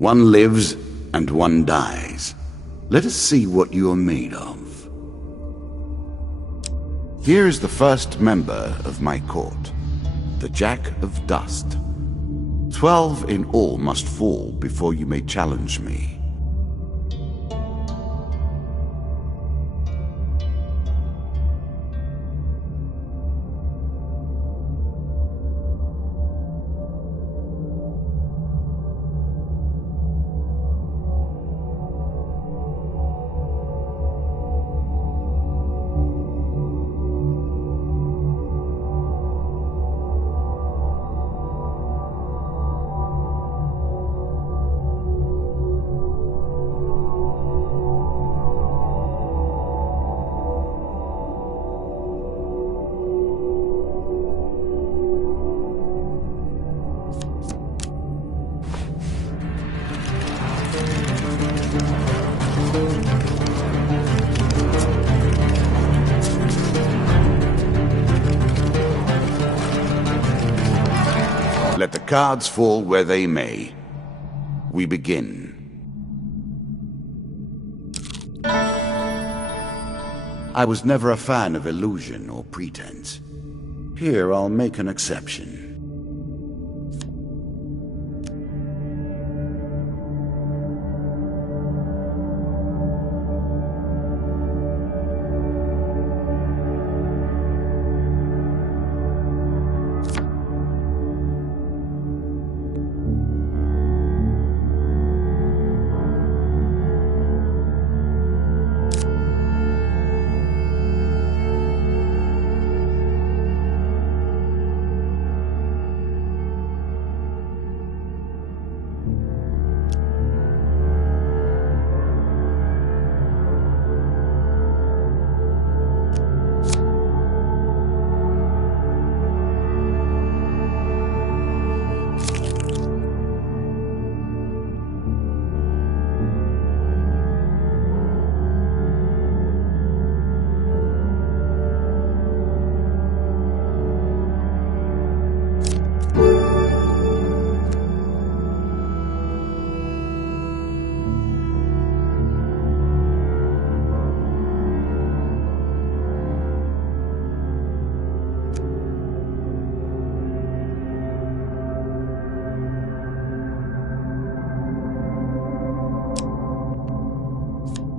One lives and one dies. Let us see what you are made of. Here is the first member of my court, the Jack of Dust. 12 in all must fall before you may challenge me. Let the cards fall where they may. We begin. I was never a fan of illusion or pretense. Here I'll make an exception.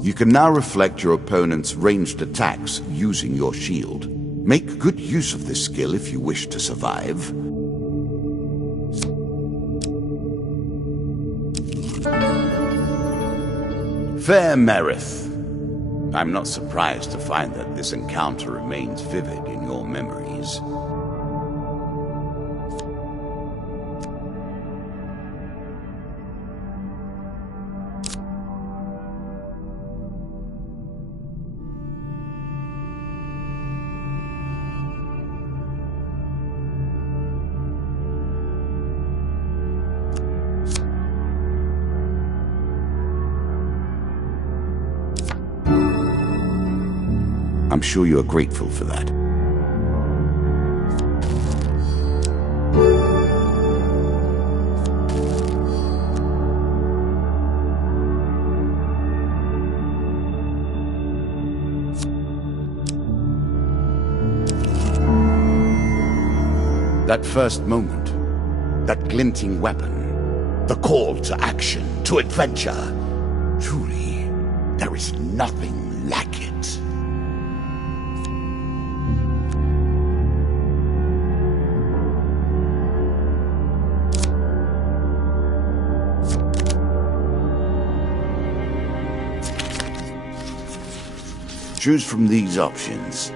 You can now reflect your opponent's ranged attacks using your shield. Make good use of this skill if you wish to survive. Fair Merith. I'm not surprised to find that this encounter remains vivid in your memories. I'm sure you are grateful for that. That first moment, that glinting weapon, the call to action, to adventure. Truly, there is nothing like it. Choose from these options.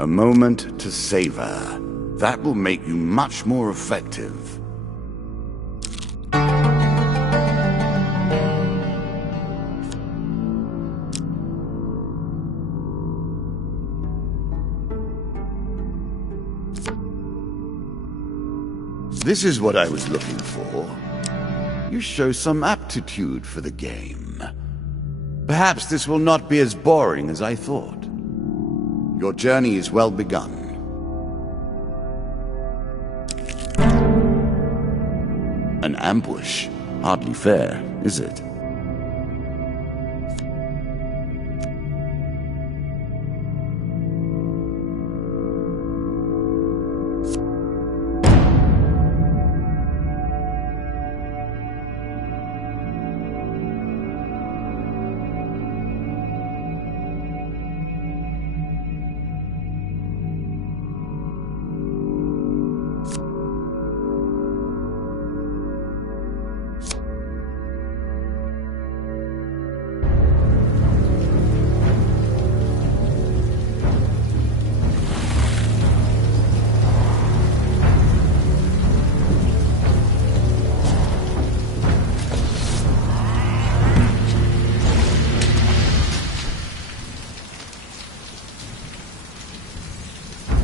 A moment to savor. That will make you much more effective. This is what I was looking for. You show some aptitude for the game. Perhaps this will not be as boring as I thought. Your journey is well begun. An ambush? Hardly fair, is it?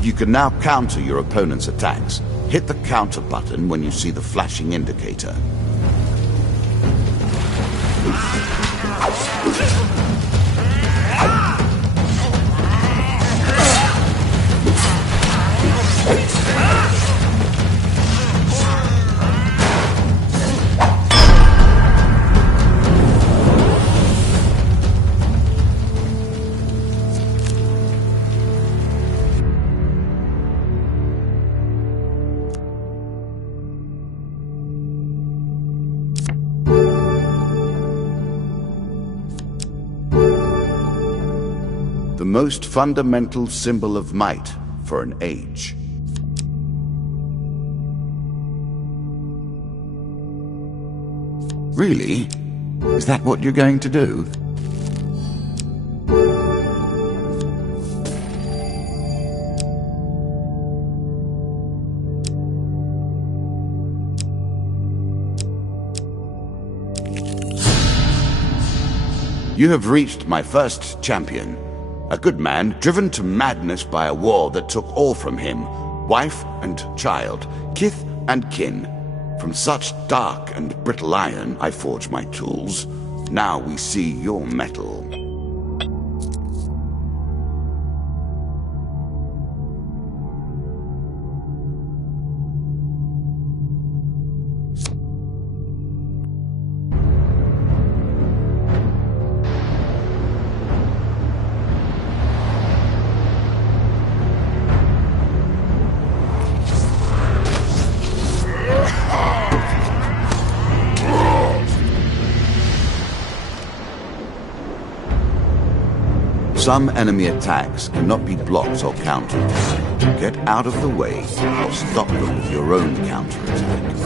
You can now counter your opponent's attacks. Hit the counter button when you see the flashing indicator. The most fundamental symbol of might for an age. Really? Is that what you're going to do? You have reached my first champion. A good man, driven to madness by a war that took all from him, wife and child, kith and kin. From such dark and brittle iron I forge my tools. Now we see your metal. Some enemy attacks cannot be blocked or countered. Get out of the way or stop them with your own counterattack.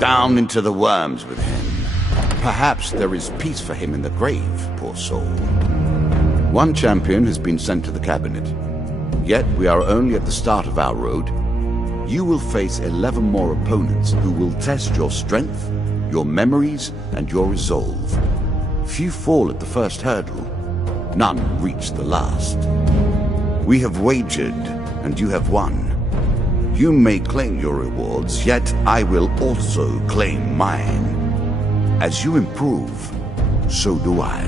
Down into the worms with him. Perhaps there is peace for him in the grave, poor soul. One champion has been sent to the cabinet. Yet we are only at the start of our road. You will face 11 more opponents who will test your strength, your memories, and your resolve. Few fall at the first hurdle. None reach the last. We have wagered, and you have won. You may claim your rewards, yet I will also claim mine. As you improve, so do I.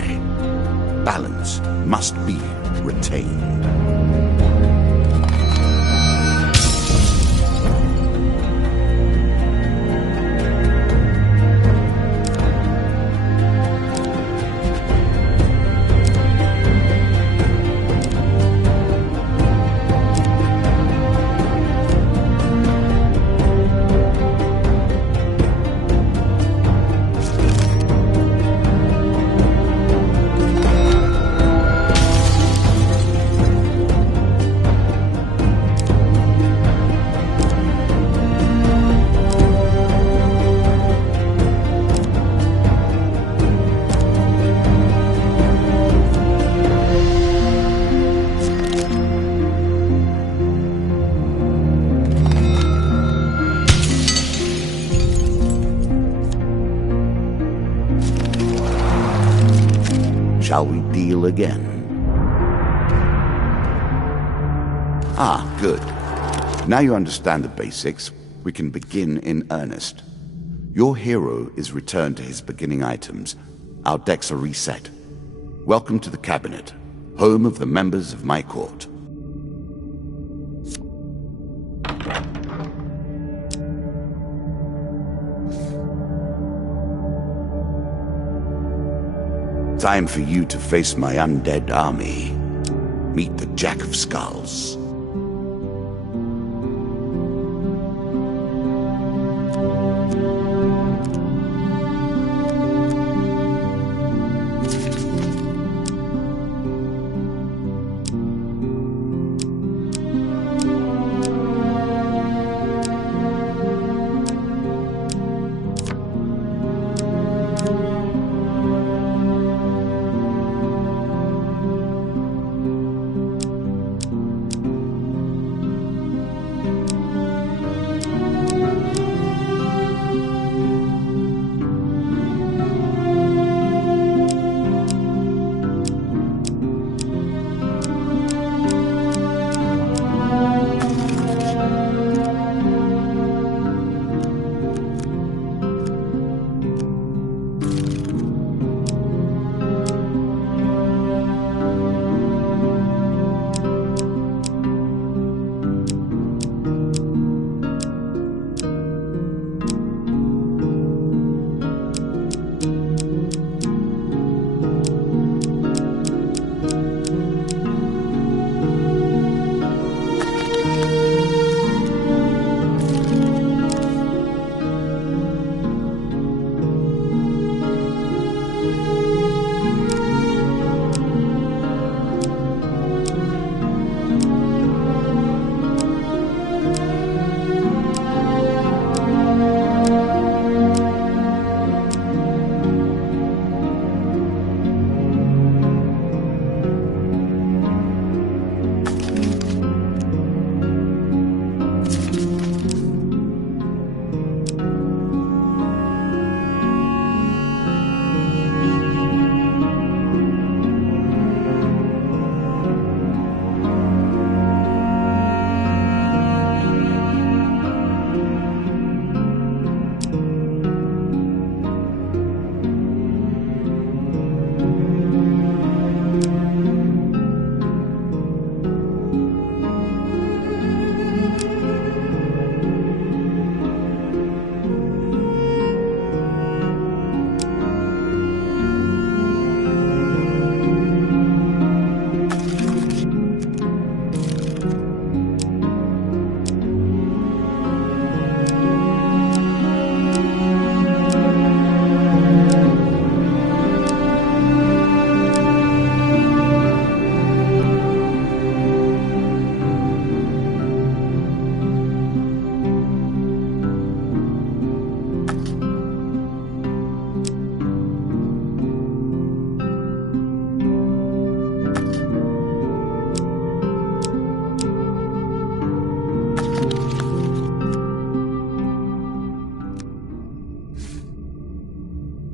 Balance must be retained. Shall we deal again? Ah, good. Now you understand the basics, we can begin in earnest. Your hero is returned to his beginning items. Our decks are reset. Welcome to the cabinet, home of the members of my court. Time for you to face my undead army. Meet the Jack of Skulls.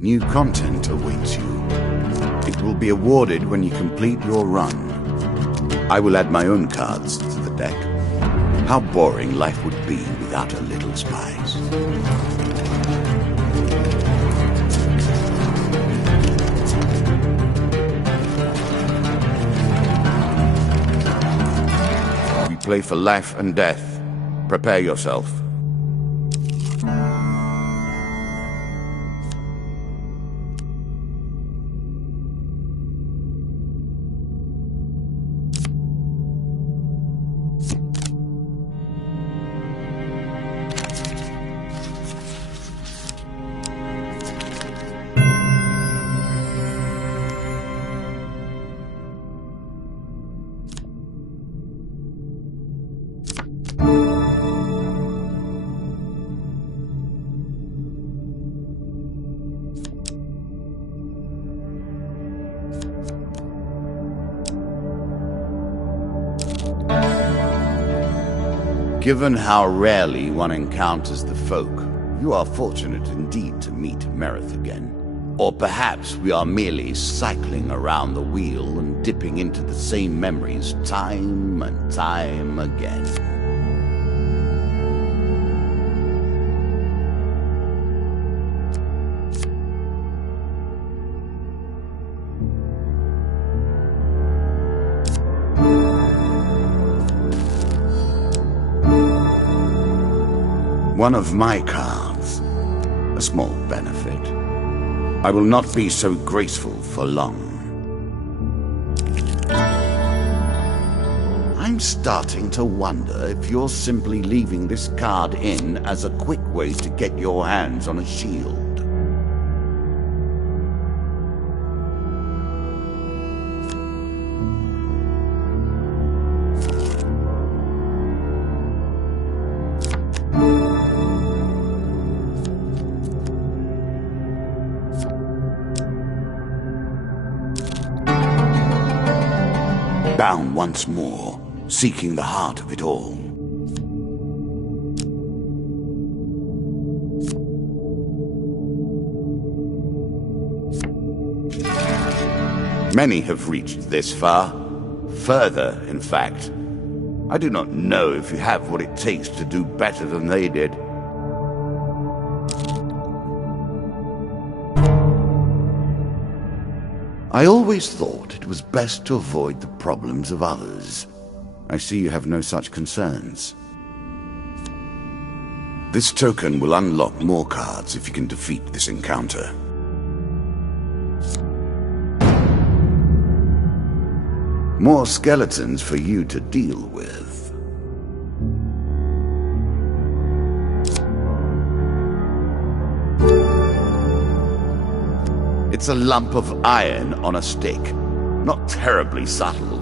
New content awaits you. It will be awarded when you complete your run. I will add my own cards to the deck. How boring life would be without a little spice. We play for life and death. Prepare yourself. Given how rarely one encounters the folk, you are fortunate indeed to meet Merith again. Or perhaps we are merely cycling around the wheel and dipping into the same memories time and time again. One of my cards. A small benefit. I will not be so graceful for long. I'm starting to wonder if you're simply leaving this card in as a quick way to get your hands on a shield. Bound once more, seeking the heart of it all. Many have reached this far. Further, in fact. I do not know if you have what it takes to do better than they did. I always thought it was best to avoid the problems of others. I see you have no such concerns. This token will unlock more cards if you can defeat this encounter. More skeletons for you to deal with. It's a lump of iron on a stick. Not terribly subtle.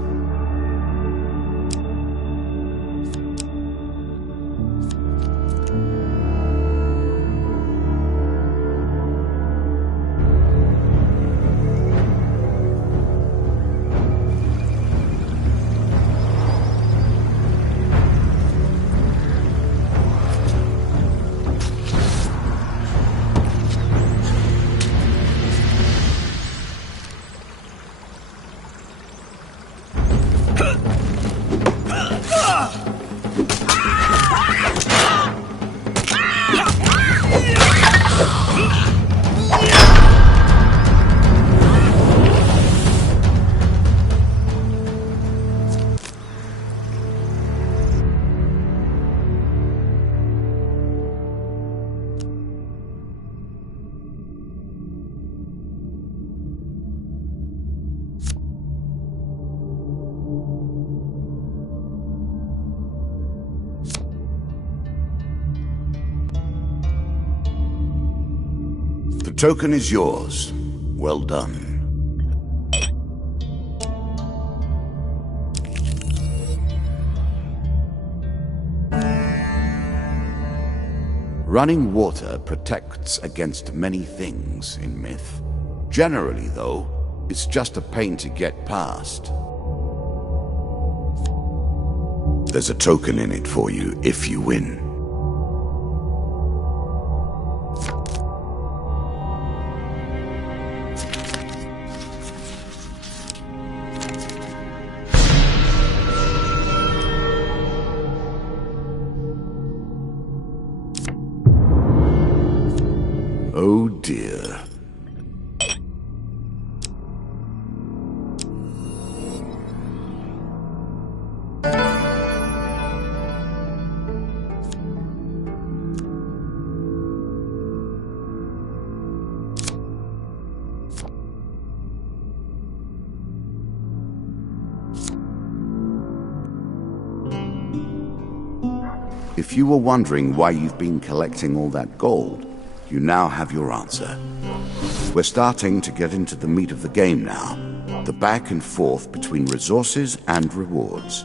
The token is yours. Well done. Running water protects against many things in myth. Generally, though, it's just a pain to get past. There's a token in it for you if you win. Oh dear. If you were wondering why you've been collecting all that gold, you now have your answer. We're starting to get into the meat of the game now, the back and forth between resources and rewards.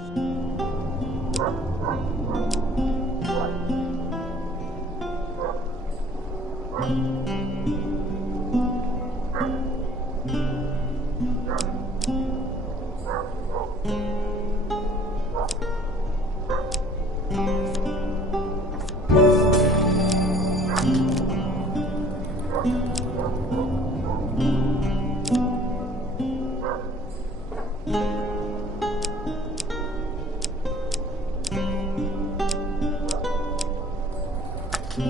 Head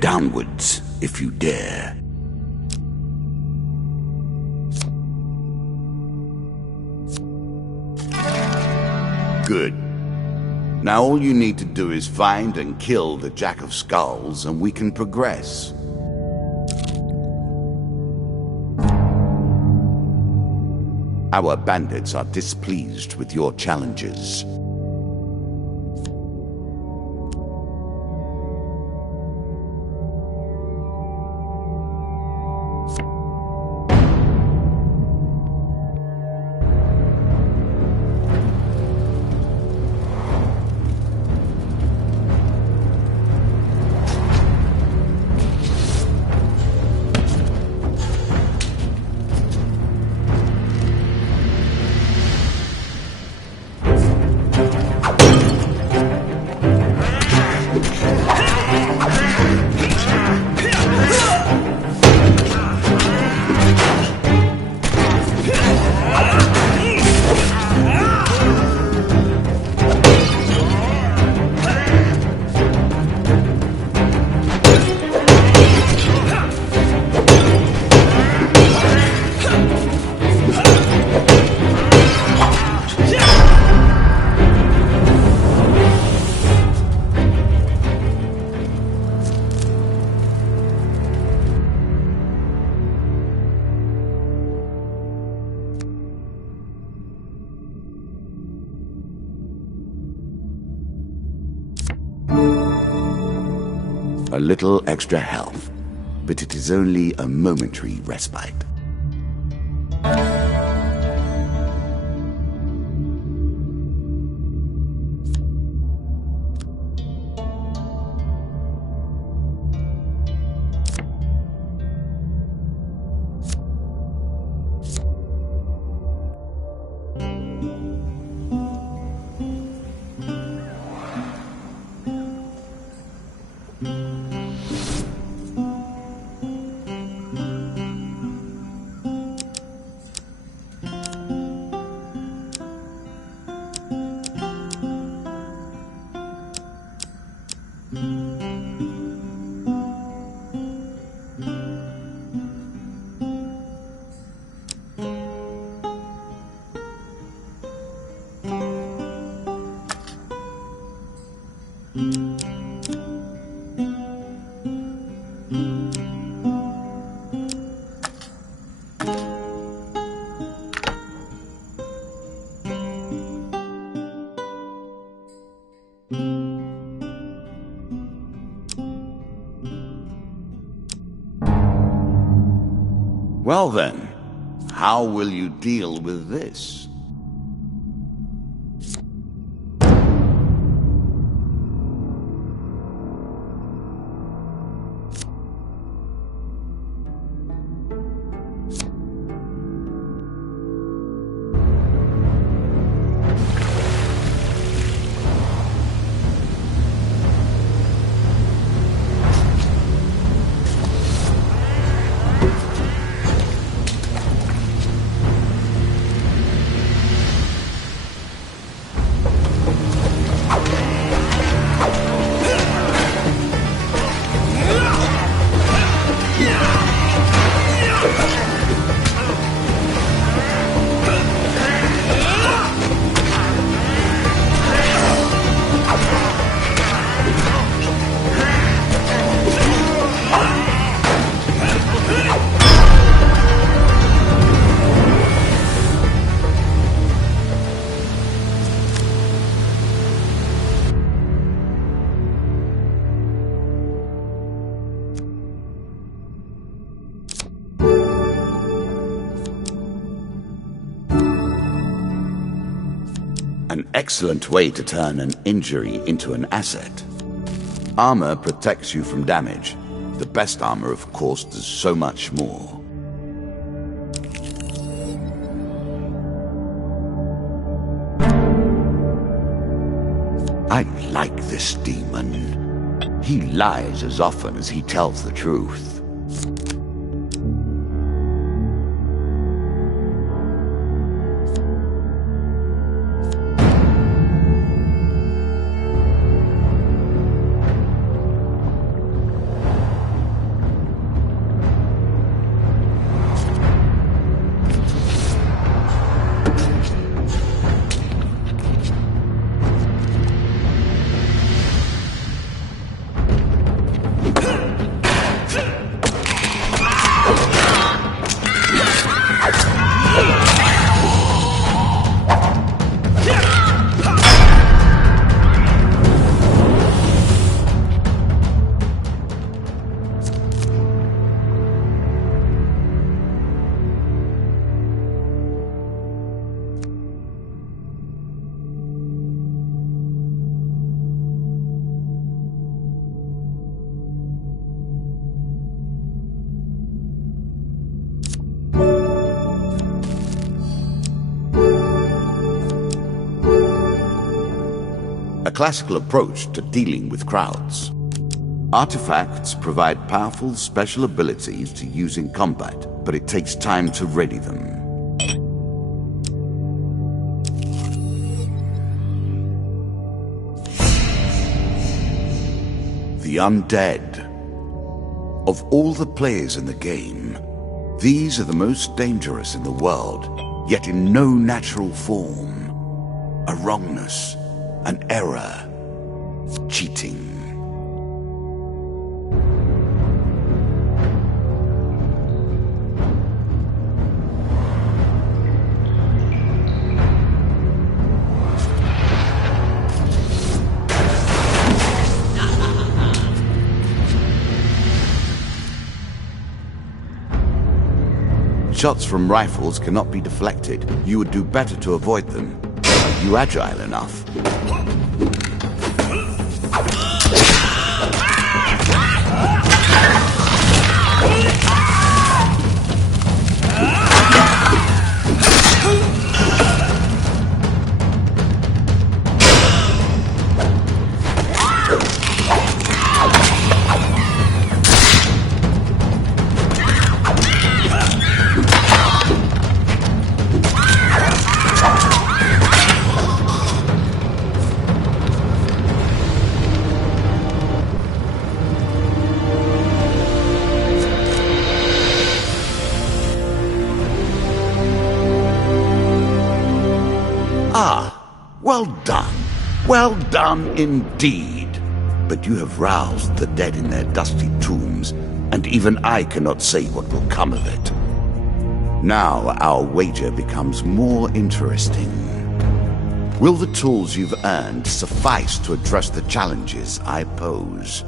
downwards, if you dare. Good. Now all you need to do is find and kill the Jack of Skulls, and we can progress. Our bandits are displeased with your challenges. A little extra health, but it is only a momentary respite. Well then, how will you deal with this? An excellent way to turn an injury into an asset. Armor protects you from damage. The best armor, of course, does so much more. I like this demon. He lies as often as he tells the truth. A classical approach to dealing with crowds. Artifacts provide powerful special abilities to use in combat, but it takes time to ready them. The undead. Of all the players in the game, these are the most dangerous in the world, yet in no natural form. A wrongness, an error, cheating. Shots from rifles cannot be deflected. You would do better to avoid them. Are you agile enough? Well done. Well done indeed. But you have roused the dead in their dusty tombs, and even I cannot say what will come of it. Now our wager becomes more interesting. Will the tools you've earned suffice to address the challenges I pose?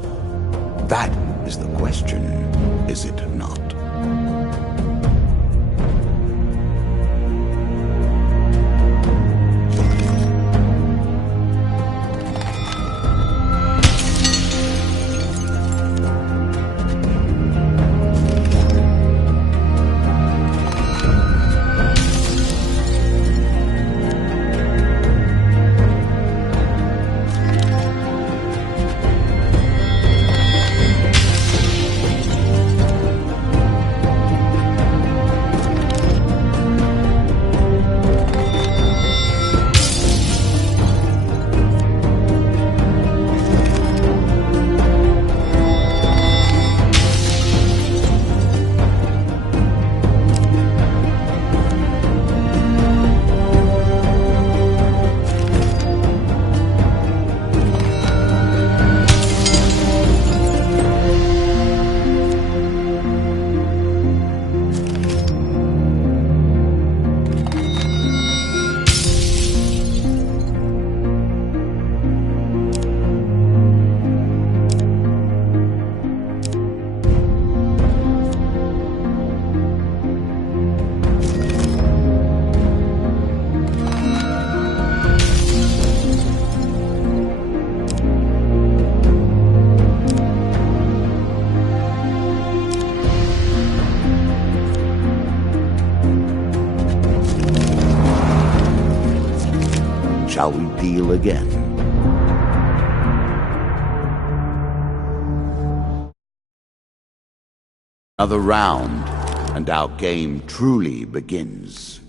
That is the question, is it not? Shall we deal again? Another round, and our game truly begins.